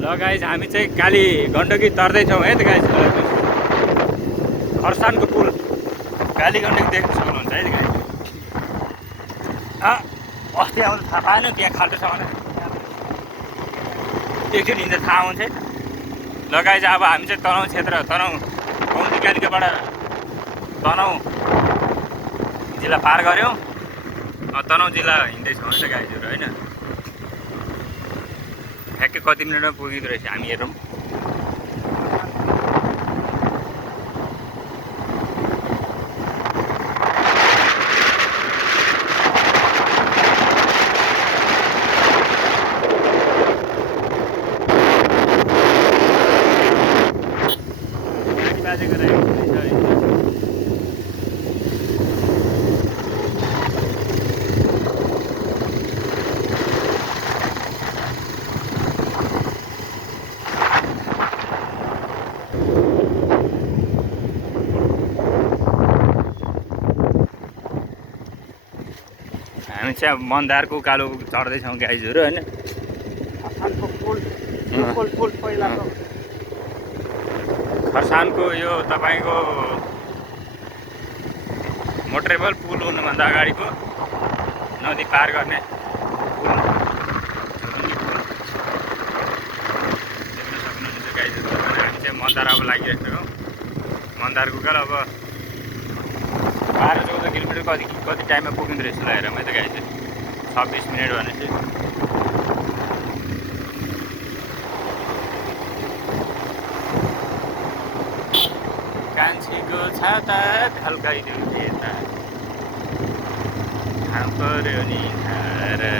ल गाइज हामी चाहिँ काली गण्डकी तर्दैछौँ है त गाइज। खरसानको पुल काली गण्डकी देख्न सक्नुहुन्छ है त गाइज। अस्ति आउँदा थाहा पाएन त्यहाँ खाल्टो छ भने एकछिन हिँड्दा थाहा हुन्छ है त। ल गाइज अब हामी चाहिँ तनहुँ क्षेत्र तनहुँ पौन्डीकालिकाबाट तनहुँ जिल्ला पार गऱ्यौँ। तनहुँ जिल्ला हिँड्दैछौँ है त गाइजहरू होइन। ठ्याक्कै कति मिनटमा पुगिँदो रहेछ हामी हेरौँ। बाजेको रहेको रहेछ है। हामी चाहिँ अब मन्दारको उकालो चढ्दैछौँ गाइजहरू होइन। खरसानको यो तपाईँको मोटरेबल पुल हुनुभन्दा अगाडिको नदी पार गर्ने पुल देख्न सक्नुहुन्छ गाइजहरू। हामी चाहिँ मन्दार अब लागिरहेको हो। मन्दारको उकालो अब 12-14 किलोमिटर कति टाइममा पुगिँदो रहेछ ल हेरौँ है त गाइजहरू। 26 मिनट भनेपछि कान्छीको छाता ढल्काइदियो यता ठाउँ पर्यो नि खारै।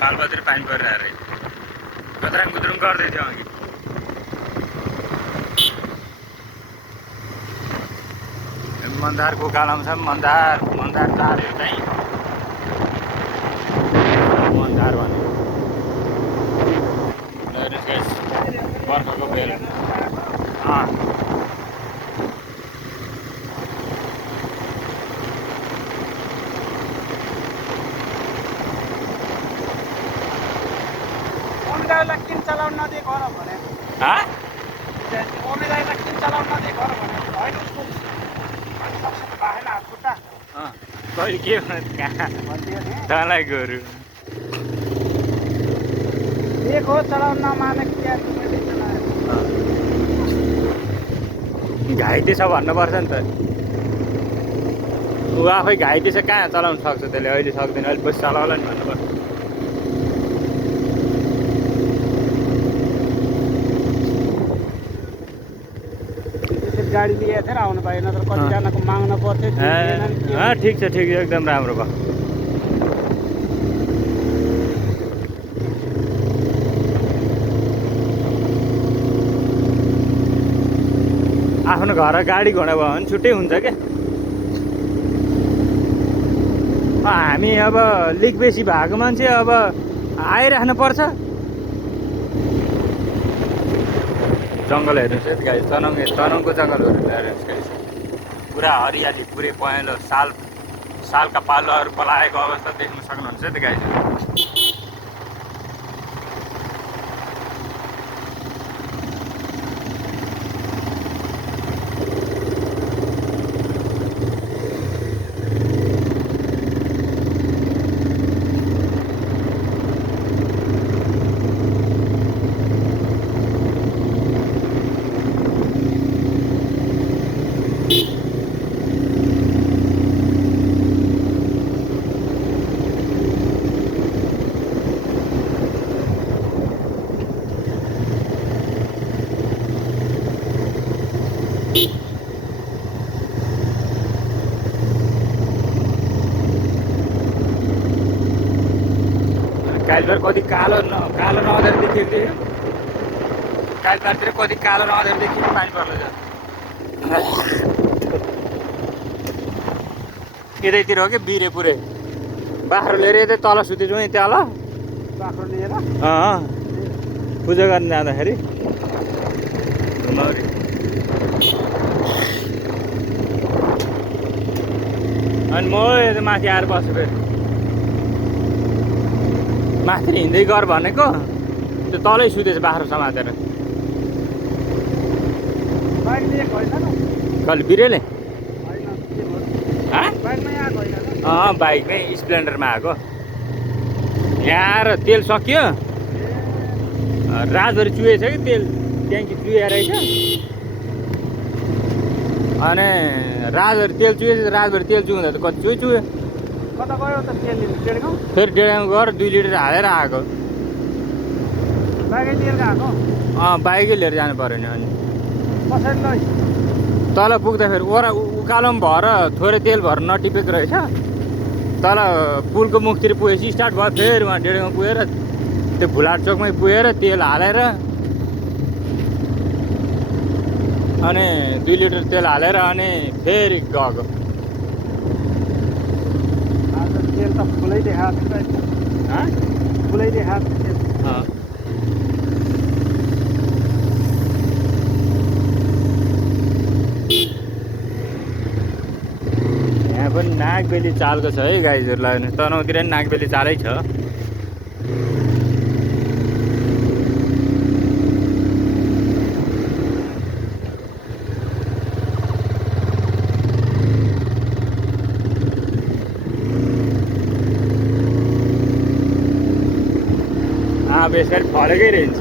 पालबतिर पानी परिरहेको रहेछ। कत्राङ कुद्रुङ गर्दै थियो अघि। मन्दारको उकालोमा छ मन्दार तार्यो चाहिँ मन्दार भन्यो। बर्खाको बेल किन चलाउन नदिए घर भने किन चलाउन नदिए घर भने होइन उसको भएन हात खुट्टा कहिले के तँलाई गोरु दिएको चलाउन नमाने घाइते छ भन्नुपर्छ नि त। ऊ आफै घाइते छ कहाँ चलाउन सक्छ त्यसले। अहिले सक्दैन अहिले पछि चलाउला नि भन्नुपर्छ। गाडी लिएर थिएन आउनु पाएन नत्र कतिजनाको माग्न पर्थ्यो। ठिक छ एकदम राम्रो भयो। आफ्नो घर गाडी घोडा भयो भने छुट्टै हुन्छ क्या। हामी अब लिक बेसी भएको मान्छे अब आइराख्नु पर्छ। जङ्गल हेर्नुहोस् है गाइस। तनहुँको जङ्गलहरू हेर्नुहोस् गाइस। पुरा हरियाली पुरै पहेँलो सालका पालुवाहरू पलाएको अवस्था देख्न सक्नुहुन्छ है त गाइस। कालिम्पोङ कति कालो नहँदो देखिएको थियो। कालिम्पोङतिर कति कालो नहँदो देखिएको पानी पर्दैछ। यतैतिर हो कि बिरे पुरै बाख्रो लिएर यतै तल सुतेछु नि त्यहाँ ल बाख्रो लिएर पूजा गर्न जाँदाखेरि अनि म यता माथि आएर बस्छु फेरि माथि हिँड्दै गर भनेको त्यो तलै सुतेछ बाख्रो समातेर बाइक लिएको होइन र कहिले बिरेले होइन के भयो बाइकमै आएको होइन र बाइकमै स्प्लेन्डरमा आएको यहाँ आएर तेल सकियो रातभरि चुहेछ कि तेल ट्याङ्की चुहे रहेछ अनि रातभरि तेल चुहेछ रातभरि तेल चुहुँदा त कति चुह्यो कता गयो त तेल लिनु डेढगाउँ फेरि डेढामा गएर 2 लिटर हालेर आएको बाइकै लिएर गएको बाइकै लिएर जानु पऱ्यो नि अनि कसरी लै तल पुग्दाखेरि उकालो पनि भएर थोरै तेल भएर नटिपेको रहेछ तल पुलको मुखतिर पुगेपछि स्टार्ट भयो फेरि उहाँ डेढगाउँ पुगेर त्यो भुलाट चोकमै पुगेर तेल हालेर अनि 2 लिटर तेल हालेर अनि फेरि गएको आज तेल त फुलै देखाएको थियो फुलै देखाएको थियो यहाँ पनि नागबेली चालको छ है गाइजहरूलाई तनहुँतिर पनि नागबेली चालै छ आँप यसरी फलेकै रहन्छ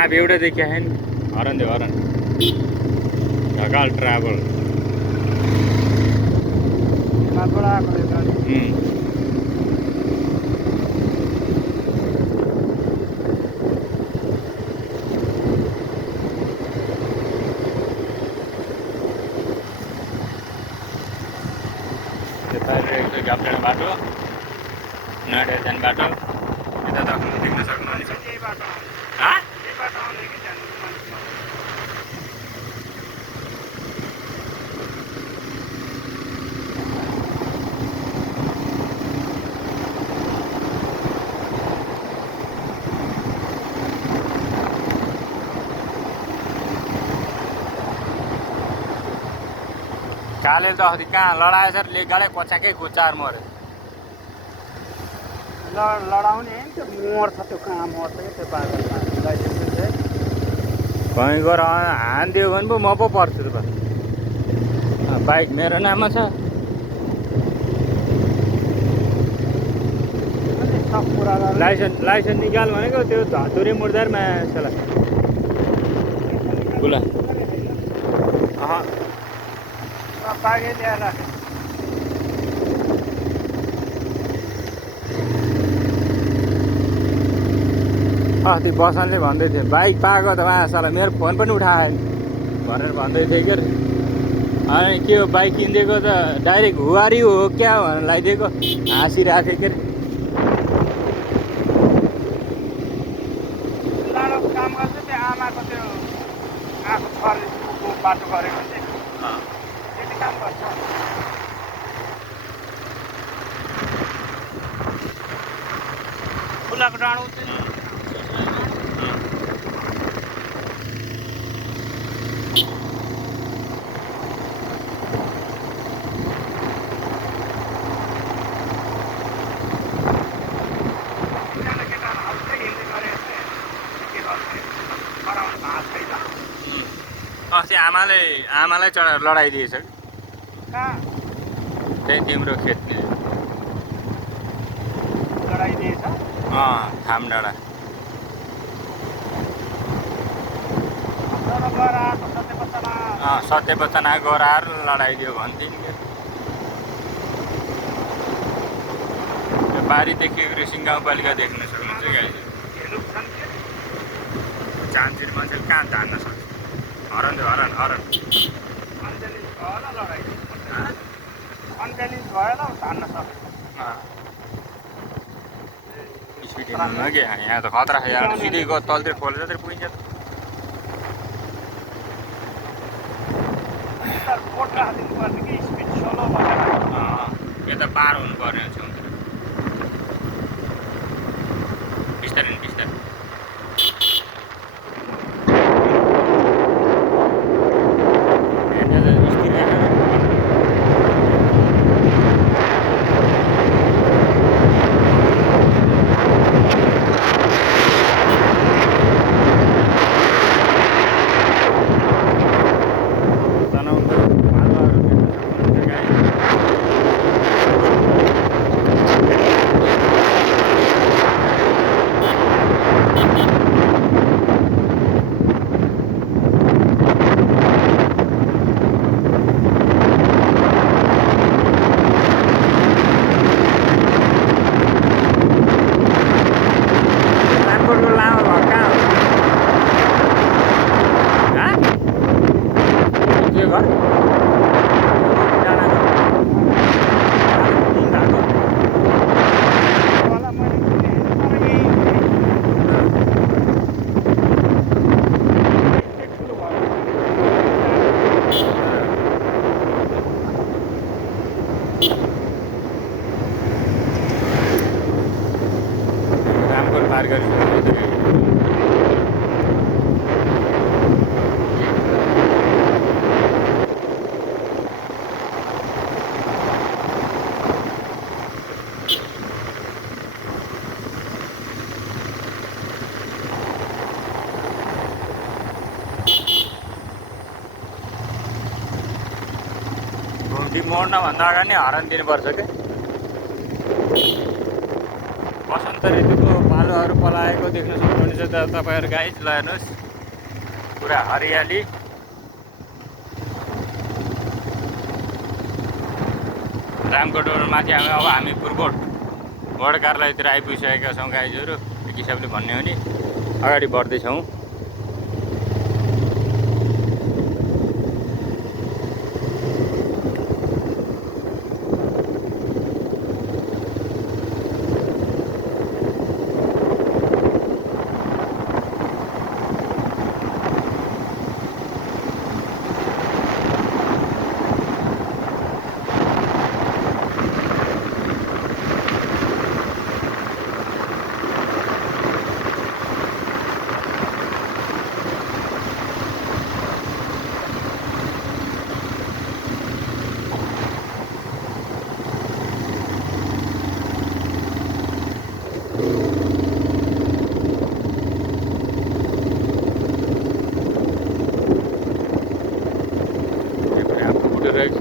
आँप एउटा देखिया है हरन दे हरन ढकाल ट्राभल माथबाट आएको थियो गाडी गाप्टाने बाटो नाडेर जाने बाटो यता तक देख्न सक्नुहुनेछ यही बाटो हाँ यही बाटो आउने कि जानु काले त अस्ति कहाँ लडाएछ ले गाले कोचाकै कोचार मऱ्यो लडाउने होइन त्यो मर्छ त्यो कहाँ मर्छ क्या त्यो बाटो लाइसेन्स चाहिँ कहीँ गएर हानिदियो भने पो म पो पर्छु त बाइक मेरो नाममा छ सब कुरा गरेर लाइसेन्स निकाल भनेको त्यो धतुरे मुर्दारमा सला बुला बाघै ल्याएर राखेँ अस्ति बसनले भन्दै थियो बाइक पाएको त साला मेरो फोन पनि उठाएन भनेर भन्दै थियो के अनि के हो बाइक किनिदिएको त डाइरेक्ट हुवारी हो क्या भनेर लगाइदिएको हाँसिरहेको के लाडो काम गर्छ त्यो आमाको त्यो आफू छोरीको बाटो गरेको चाहिँ त्यति काम गर्छ खुलाको डाँडो चाहिँ अस्ति आमालाई चढाएर लडाइदिएछ कहाँ त्यही तिम्रो खेतले लडाइदिएछ थाम डाँडा गएर आएको सत्यपत्तामा सत्यपतना गएर आएर लडाइदियो भन्थ्यो त्यो बारीदेखि रेसिङ गाउँपालिका देख्न सक्नुहुन्छ गाइज चान्चुरी मान्छे कहाँ धान्न सक्छ हरन हरन हरन अनब्यालेन्स भयो होला लडाइँ अनब्यालेन्स भयो होला धान्न सक्छ स्पिड हिँड्नु कि यहाँ त खतरा छ यहाँ सिधै गयो तलतिर खोलेर जतिर पुगिन्छ कोट राखिदिनु पर्ने कि स्पिड 16 भनेर पार हुनुपर्ने छेउतिर बिस्तारै बिस्तारै पार गरिसक्यो घुम्टी मोड्नभन्दा अगाडि हर्न दिनुपर्छ क्या बसन्त ऋतुको पालोहरू पलाएको देख्न सक्नुहुनेछ त तपाईँहरू गाइज ल हेर्नुहोस् पुरा हरियाली रामकोट माथि अब हामी पुर्कोट बोर्ड कार्यालयतिर आइपुगिसकेका छौँ गाइजहरू एक हिसाबले भन्ने हो नि अगाडि बढ्दैछौँ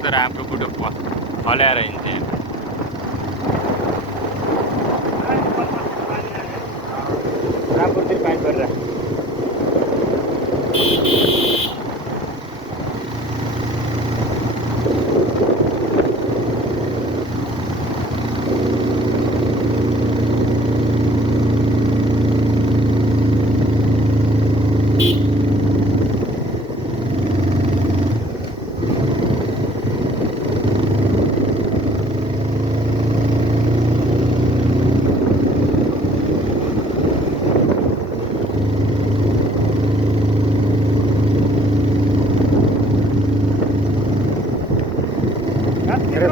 तर हाम्रो बुटो फल्याएर हिँड्छ रामपुरतिर पानी परेर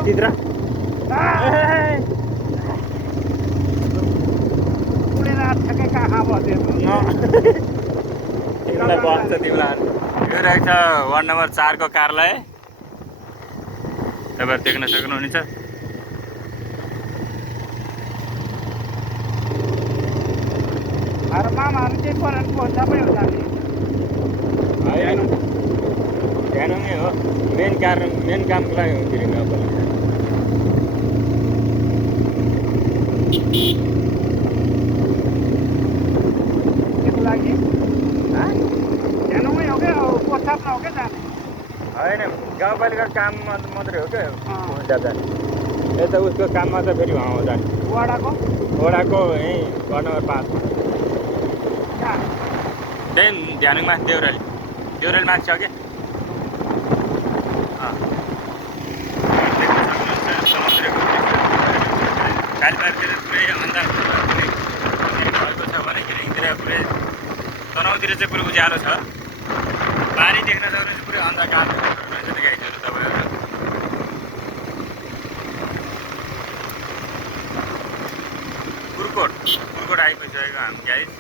Citra. तिमीलाई बस्छ तिमीलाई यो रहेछ वार्ड नम्बर 4 को कार्यालय तपाईँहरू देख्न सक्नुहुनेछ ध्यानमै हो मेन कामको लागि हो फेरि होइन गाउँपालिकाको काम मात्रै हो क्या जाने यता उसको काममा त फेरि उहाँ जाने वडाको यहीँ वार्ड नम्बर 5 त्यही ध्यानमा देउराली माथि छ क्या कालीबारतिर पुरै अन्धार भएको छ भनेखेरि यहीँतिर पुरै तनहुँतिर चाहिँ पुरै उज्यालो छ पानी देख्न सक्नुहुन्छ पुरै अन्धकार रहेछ गाइजहरू तपाईँहरू पुलकोट आइपुगिसकेको हामी गाइस।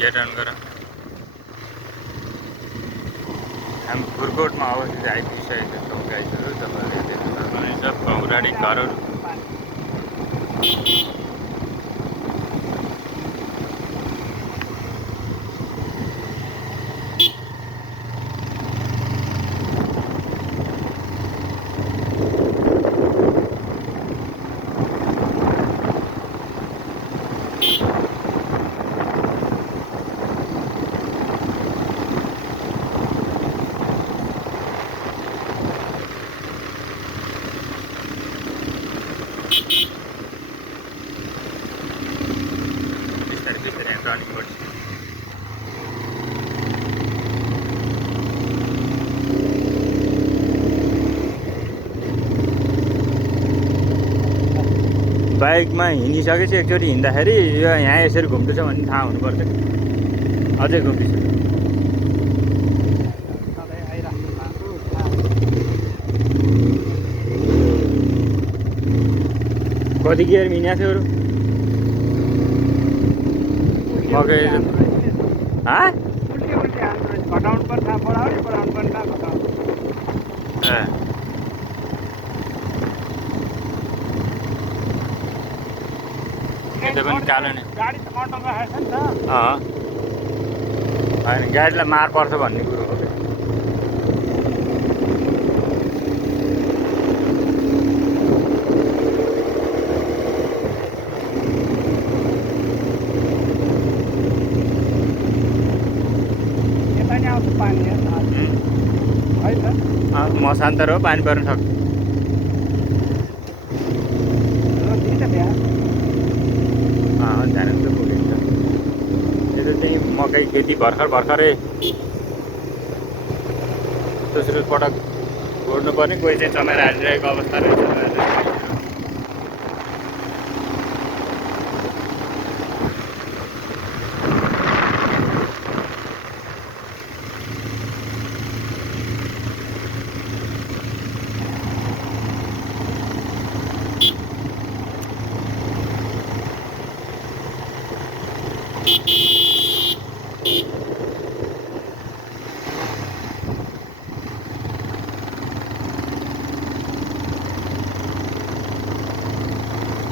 गेट अन गर। हामी पुलकोटमा अवस्थित आइपुगिसकेका छौँ गाइसहरू। तपाईँहरूले देख्न सक्नुहुनेछ पौराणिक घरहरू। बिस्तारै रनिङ गर्छ। बाइकमा हिँडिसकेपछि एकचोटि हिँड्दाखेरि यो यहाँ यसरी घुम्दैछ भन्ने थाहा हुनुपर्छ। अझै घुम्दैछ। सधैँ आइराख्नु भएको कति गियर मिनिएको थियो अरू मकै उल्टी हाल्दो रहेछ। घटाउनु पर्छ बढाउने, बढाउनु पर्छ घटाउनु। त्यो पनि कालो नै। गाडी त कन्ट्रोल राखेको छ नि त। होइन गाडीलाई मार पर्छ भन्ने कुरो हो। यता नि आउँछ पानी है त। मसान्तर हो, पानी पर्न सक्छ। रोटी त भ्या ध्यान त पुगिन्छ। त्यो चाहिँ मकै खेती भर्खरै दोस्रो पटक गोड्नुपर्ने। कोही चाहिँ चमेर हालिरहेको अवस्था रहेछ।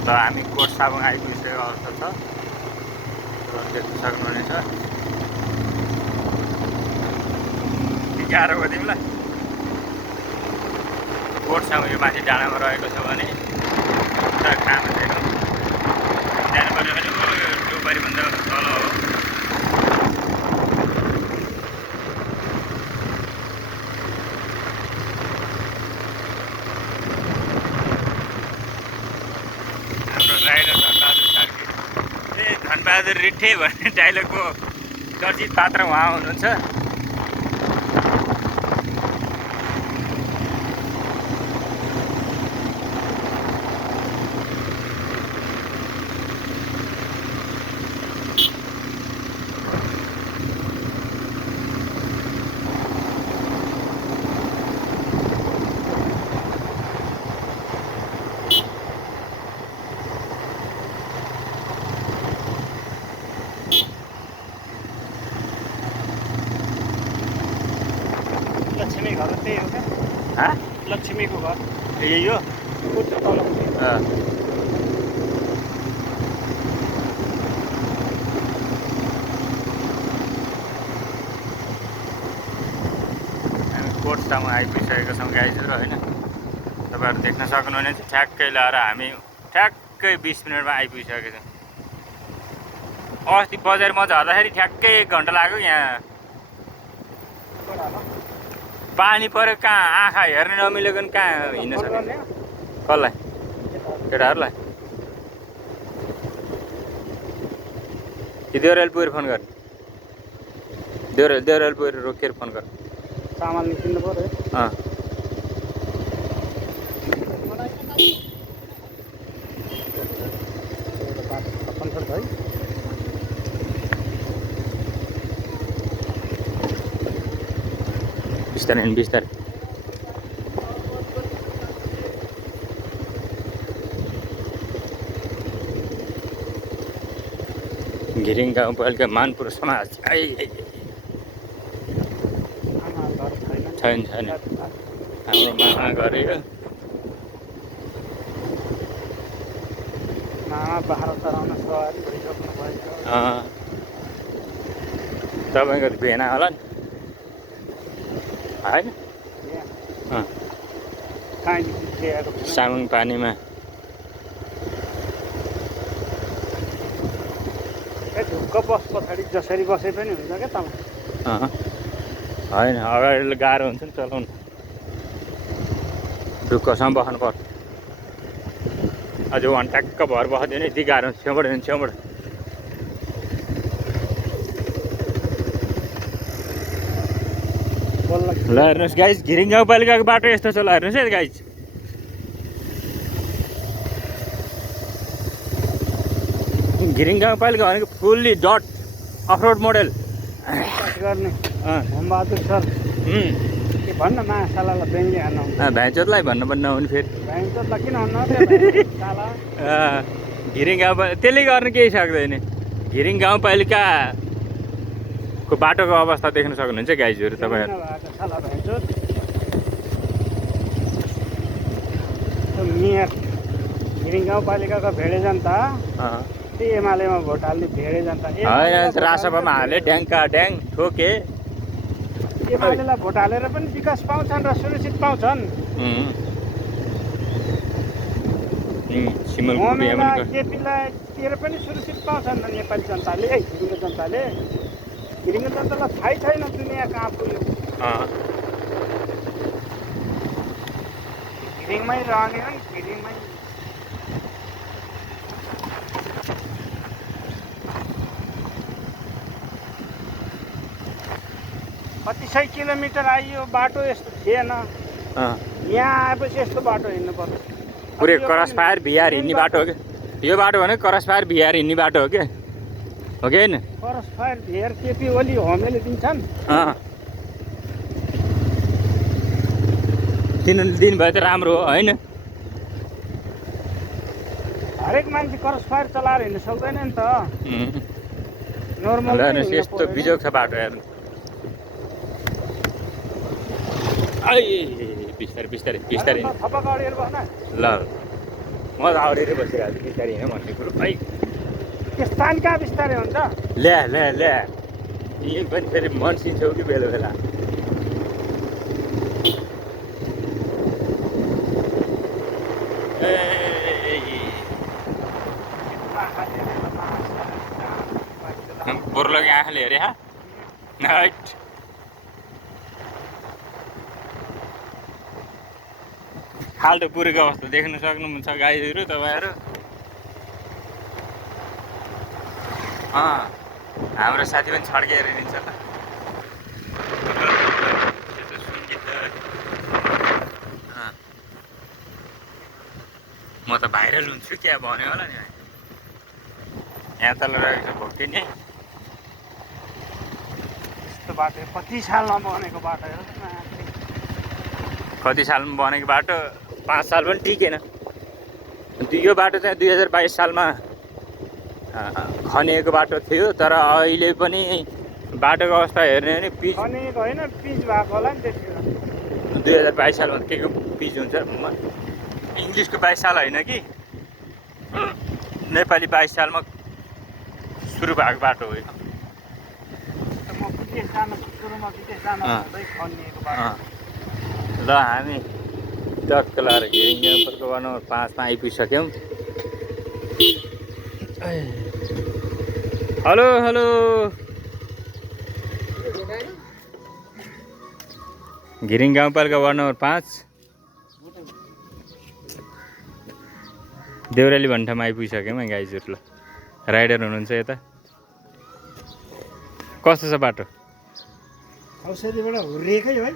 त हामी कोटसाबङ आइपुगिसकेको अवस्था छ। देख्न सक्नुहुनेछ। 11 हो तिमीलाई। कोटसाबङ यो माथि डाँडामा रहेको छ भने खाना दिएको जानु पर्यो भने डोबारीभन्दा तल हो। राइडर धनबहादुर कार्की। धनबहादुर रिट्ठे भन्ने डाइलगको चर्चित पात्र उहाँ हुनुहुन्छ। लक्ष्मी घर त्यही हो क्या? लक्ष्मीको घर यही हो। हामी कोटसाबङ आइपुगिसकेका छौँ गाइजहरू होइन। तपाईँहरू देख्न सक्नुहुनेछ। ठ्याक्कै लाएर हामी ठ्याक्कै 20 मिनटमा आइपुगिसकेका छौँ। अस्ति बजारमा झर्दाखेरि ठ्याक्कै 1 घन्टा लाग्यो। यहाँ पानी पऱ्यो, कहाँ आँखा हेर्न नमिलेको नि कहाँ हिँड्न सक्छ। कसलाई? केटाहरूलाई कि देउराली पुगेर फोन गर्ने देउराली पुगेर रोकेर फोन गर सामान निस्किनु पऱ्यो अँ है बिस्तारै बिस्तारै घिरिङ गाउँपालिका मानपुर समाज छैन छैन हाम्रो मामा गरेको मामा बाह्र चराउन सवारी भइसक्नु भएको तपाईँको भेना होला नि होइन सामुङ पानीमा ढुक्क बस पछाडि जसरी बसे पनि हुन्छ क्या तल होइन अगाडि गाह्रो हुन्छ नि चलाउनु ढुक्कसम्म बस्नु पर्छ अझ वान ट्याक्क भएर बस्दैन यति गाह्रो हुन्छ छेउबाट ल हेर्नुहोस् गाइज घिरिङ गाउँपालिकाको बाटो यस्तो छ ल हेर्नुहोस् है गाइज घिरिङ गाउँपालिका भनेको फुल्ली डट अफरोड मोडल गर्ने होमबहादुर सर के भन्न मासालालाई बेङ्गली हान्न भ्याइचोतलाई भन्नुपर्ने हुने फेरि भ्याइचोतलाई किन भन्नु घिरिङ गाउँपालिका त्यसले गर्नु केही सक्दैन घिरिङ गाउँपालिकाको बाटोको अवस्था देख्न सक्नुहुन्छ गाइजहरू तपाईँहरू मेयर घिरिङ गाउँपालिकाको भेडे जनता एमालेमा भोट हाल्ने भेडे जनता होइन रासपामा हाले ड्याङका ड्याङ ठोके एमालेलाई भोट हालेर पनि विकास पाउँछन् र सुरक्षित पाउँछन् केपीलाई दिएर पनि सुरक्षित पाउँछन् नेपाली जनताले घिरिङको जनताले घिरिङको जनतालाई थाहै छैन दुनियाँ कहाँ पुग्यो घिरिङमै रहने हो नि घिरिङमै कति सय किलोमिटर आइयो बाटो यस्तो थिएन यहाँ आएपछि यस्तो बाटो हिँड्नु पर्छ पुरै क्रस फायर बिहार हिँड्ने बाटो हो कि यो बाटो भने क्रस फायर बिहार हिँड्ने बाटो हो कि होइन क्रस फायर बिहार केपी ओली होमेले दिन्छन् दिनुभयो त राम्रो हो होइन हरेक मान्छे क्रस फायर चलाएर हिँड्नु सक्दैन नि त नर्मल यस्तो बिजोग छ बाटो हेर्नु बिस्तारै बिस्तारै बिस्तारै ल म त अगाडि बसिरहेको छु बिस्तारै हिँड्नु भन्ने कुरो खै त्यस्ता कहाँ बिस्तारै हुन्छ ल्या यही पनि फेरि मनसिन्छौ कि बेला बेला बोर्लको आँखाले हेरे हाइट खाल्टो पुरेको अवस्था देख्न सक्नुहुन्छ गाईहरू तपाईँहरू हाम्रो साथी पनि छड्केर दिन्छ त म त भाइरल हुन्छु क्या भन्यो होला नि यहाँ तल रहेको छ भोकै नि यस्तो बाटो कति सालमा बनेको बाटो कति सालमा बनेको बाटो 5 साल पनि टिकेन यो बाटो चाहिँ 2022 सालमा खनिएको बाटो थियो तर अहिले पनि बाटोको अवस्था हेर्ने भने पिच खनिएको होइन पिच भएको होला नि त्यतिखेर 2022 सालमा के को पिच हुन्छ इङ्ग्लिसको 22 साल होइन कि नेपाली 22 सालमा सुरु भएको बाटो हो ल हामी टक्क लाएर घिरिङ गाउँपालिका वार्ड नम्बर 5 मा आइपुगिसक्यौँ हेलो हेलो घिरिङ गाउँपालिका वार्ड नम्बर 5 देउराली भन्ने ठाउँमा आइपुगिसक्यौँ गाइजहरू ल राइडर हुनुहुन्छ यता कस्तो छ बाटो? औषधिबाट हुर्रिएकै है